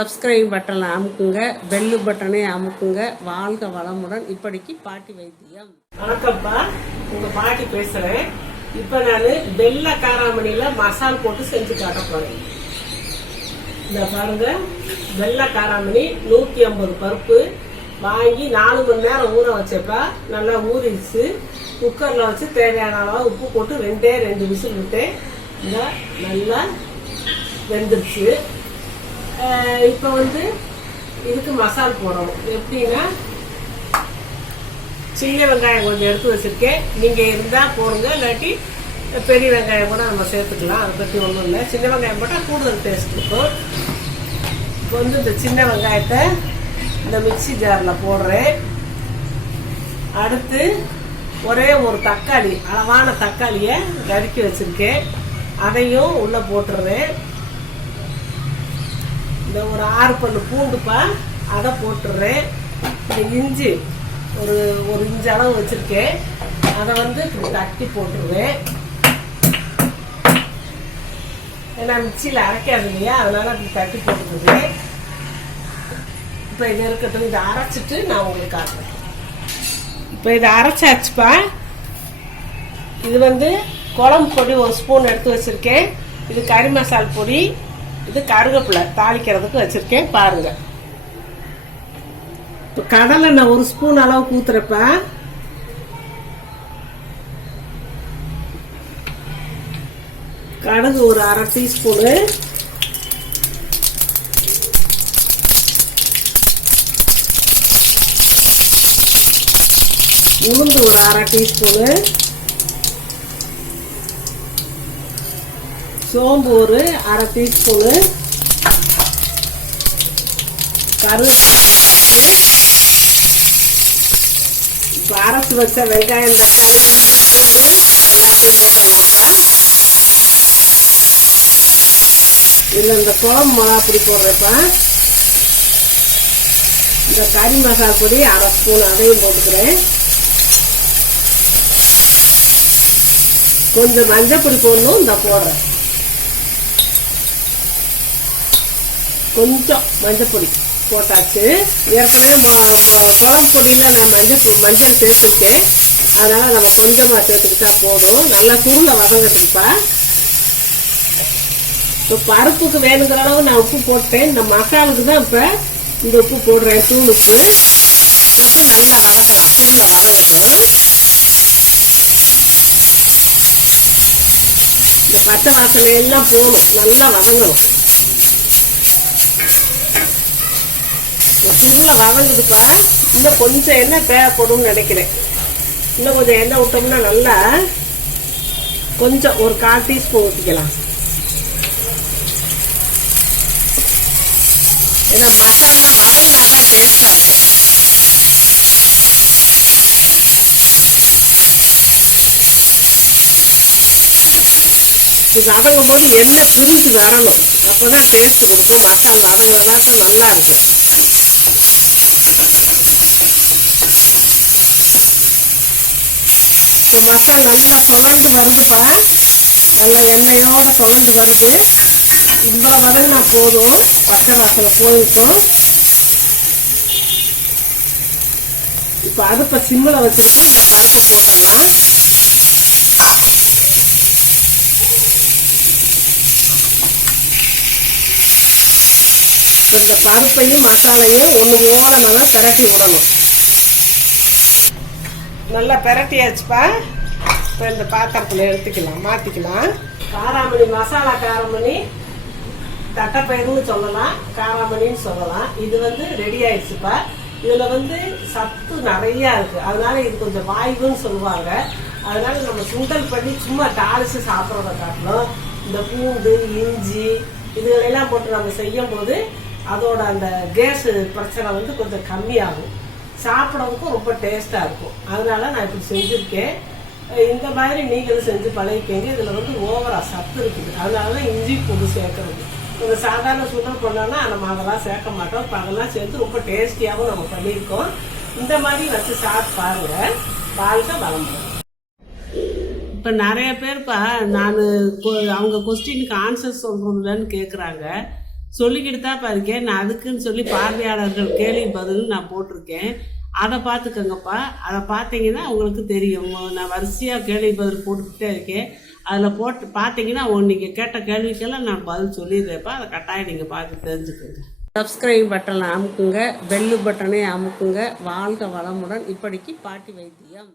Subscribe பட்டனை அமுக்குங்க, bell பட்டனை அமுக்குங்க. வாழ்க வளமுடன். இப்படிக்கு பாட்டி வைத்தியம். வணக்கம்ப்பா, உங்க பாட்டி பேசுறேன். இப்ப நான் வெள்ளை காராமணியில மசால் போட்டு செஞ்சு காட்ட போறேன். இந்த பாருங்க, வெள்ளை காராமணி 150 பருப்பு வாங்கி 4 மணி நேரம் ஊற வச்சப்பா நல்லா ஊறிடுச்சு. குக்கர்ல வச்சு தேவையான அளவு உப்பு போட்டு 2 விசில் விட்டேன். நல்லா வெந்துருச்சு. இப்போ இதுக்கு மசால் போடணும். எப்படின்னா, சின்ன வெங்காயம் கொஞ்சம் எடுத்து வச்சிருக்கேன். நீங்க இருந்தா போடுங்க, இல்லாட்டி பெரிய வெங்காயம் கூட நம்ம சேர்த்துக்கலாம். அதை பற்றி ஒன்றும் இல்லை. சின்ன வெங்காயம் போட்டால் கூடுதல் டேஸ்ட் இருக்கும். இப்போ இந்த சின்ன வெங்காயத்தை இந்த மிக்சி ஜாரில் போடுறேன். அடுத்து ஒரே ஒரு தக்காளி, அளவான தக்காளியை நறுக்கி வச்சிருக்கேன், அதையும் உள்ள போட்டுடுறேன். இந்த ஒரு 6 பல்லு பூண்டுப்பா, அதை போட்டுடுறேன். இந்த இஞ்சி ஒரு இன்ச்சு அளவு வச்சிருக்கேன், அதை தட்டி போட்டுருவேன். ஏன்னா மிக்சியில் அரைக்காது இல்லையா, அதனால அப்படி தட்டி போட்டுருவேன். இப்போ இது இருக்கட்டும், இதை அரைச்சிட்டு நான் உங்களுக்கு காட்டுறேன். இப்போ இதை அரைச்சாச்சுப்பா. இது குழம்பு பொடி 1 ஸ்பூன் எடுத்து வச்சிருக்கேன். இது கறி மசால் பொடி, இது கருவேப்பிலை தாளிக்கிறதுக்கு வச்சிருக்கேன். பாருங்க, இப்போ கடலை நான் 1 ஸ்பூன் அளவு ஊத்துறப்ப, கடுகு ஒரு 1/2 டீஸ்பூனு, உளுந்து ஒரு 1/2 டீஸ்பூனு, சோம்பு ஒரு 1/2 டீஸ்பூனு, கருவேப்பிலை, இப்போ அரைச்சி வச்ச வெங்காயம் தக்காளி பூண்டு எல்லாத்தையும் போட்டுடலாம்ப்பா. இதில் இந்த குழம்பு மிளகா பொடி போடுறப்பா, இந்த கறி மசாலா பொடி 1/2 ஸ்பூன் அதையும் போட்டுக்கிறேன். கொஞ்சம் மஞ்சள் பொடி போடணும், இந்த போடுறேன். கொஞ்சம் மஞ்சள் பொடி போட்டாச்சு. ஏற்கனவே குழம்பு பொடியில் நான் மஞ்சள் சேர்த்துருக்கேன், அதனால நம்ம கொஞ்சமாக சேர்த்துக்கிட்டா போதும். நல்லா தூளை வதங்கட்டுப்பா. இப்போ பருப்புக்கு வேணுங்கிற அளவு நான் உப்பு போட்டேன். இந்த மசாலுக்கு தான் இப்போ இந்த உப்பு போடுறேன், தூள் உப்பு. போட்டு நல்லா வதக்கலாம், தூளை வதங்கட்டும். இந்த பச்சை வாசனை எல்லாம் போகணும், நல்லா வதங்கணும். தூளை வதங்குதுப்பா. இன்னும் கொஞ்சம் எண்ணெய் தேவைப்படும்னு நினைக்கிறேன். இன்னும் கொஞ்சம் எண்ணெய் விட்டோம்னா நல்லா கொஞ்சம் ஒரு 1/4 டீஸ்பூன் ஊற்றிக்கலாம். ஏன்னா மசாலா வதங்கினாதான் டேஸ்டாகும். இது வதங்கும் போது எண்ணெய் பிரிஞ்சு வரணும், அப்போதான் டேஸ்ட் கொடுக்கும். மசாலா வதங்கினதான் நல்லா இருக்கும். இந்த மசாலா நல்லா சுரண்டு வருதுப்பா, நல்லா எண்ணெயோட சுரண்டு வருது. இவ்வளோ வதங்கினா போதும், பச்சை வாசனை போயிட்டோம். இப்போ அடுப்பை சிம்மில் வச்சுட்டு இந்த பருப்பை போட்டுடலாம். இப்போ இந்த பருப்பையும் மசாலையும் ஒன்று போல நல்லா பிரட்டி விடணும். நல்லா பிரட்டியாச்சுப்பா. இப்போ இந்த பாத்திரத்தில் எடுத்துக்கலாம், மாற்றிக்கலாம். காராமணி மசாலா காராமணி, தட்டைப்பயிர்னு சொல்லலாம், காராமணின்னு சொல்லலாம். இது ரெடி ஆயிடுச்சுப்பா. இதில் சத்து நிறையா இருக்குது, அதனால இது கொஞ்சம் வாய்வுன்னு சொல்லுவாங்க. அதனால நம்ம சுண்டல் பண்ணி சும்மா தாளித்து சாப்பிட்றத காட்டிலும் இந்த பூண்டு இஞ்சி இதுகளெல்லாம் போட்டு நம்ம செய்யும் போது அதோட அந்த கேஸ் பிரச்சனை கொஞ்சம் கம்மியாகும். சாப்பிடறதுக்கும் ரொம்ப டேஸ்ட்டாக இருக்கும். அதனால நான் இப்படி செஞ்சுருக்கேன். இந்த மாதிரி நீங்களும் செஞ்சு பழகிக்கங்க. இதில் ஓவரா சத்து இருக்குது, அதனால தான் இஞ்சி பூண்டு சேர்க்கறது. ஒரு சாதாரண சுண்டல் பண்ணோன்னா நம்ம அதெல்லாம் சேர்க்க மாட்டோம். இப்போ அதெல்லாம் சேர்த்து ரொம்ப டேஸ்டியாகவும் நம்ம பண்ணியிருக்கோம். இந்த மாதிரி வச்சு சாப்பிட்டு பாருங்க, வாழ்க வளமுடன். இப்போ நிறைய பேர்ப்பா நான் அவங்க கொஸ்டினுக்கு ஆன்சர் சொல்கிறோம்லன்னு கேட்குறாங்க. சொல்லிக்கிட்டு தான் இருக்கேன். நான் அதுக்குன்னு சொல்லி பார்வையாளர்கள் கேள்வி பதில் நான் போட்டிருக்கேன். அதை பார்த்துக்கோங்கப்பா. அதை பார்த்தீங்கன்னா உங்களுக்கு தெரியும். நான் வரிசையாக கேள்வி பதில் போட்டுக்கிட்டே இருக்கேன். அதில் போட்டு பார்த்தீங்கன்னா நீங்கள் கேட்ட கேள்விக்கெல்லாம் நான் பதில் சொல்லிடுறேன்ப்பா. அதை கட்டாயம் நீங்கள் பார்த்து தெரிஞ்சுக்கோங்க. சப்ஸ்கிரைப் பட்டனை அமுக்குங்க, பெல்லு பட்டனை அமுக்குங்க. வாழ்க வளமுடன். இப்படிக்கு பாட்டி வைத்தியம்.